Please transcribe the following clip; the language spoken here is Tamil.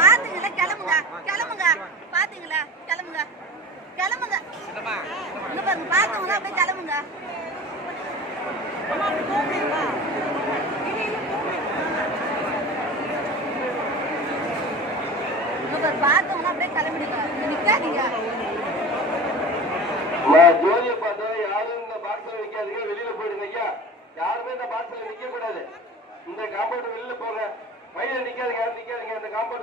பாத்தீங்களா? கிளம்புங்க கிளம்புங்க. பாத்தீங்களா? கிளம்புங்க கிளம்புங்க. இங்க பாருங்க, பாத்தவங்க அப்படியே கிளம்புங்க. பாத்தவங்க அப்படியே கிளம்பிடுங்க, நிக்காதீங்க. ஜோதியை பார்த்தா யாரும் இந்த பாக்ஸ்ல நிக்காதீங்க, வெளியில போயிடுங்க ஐயா. யாருமே இந்த பாக்ஸ்ல நிக்க கூடாது. இந்த காம்பவுண்ட் வெளியில போங்க. கையில நிக்காதீங்க, யாரும் நிக்காதீங்க. இந்த காம்பவுண்ட்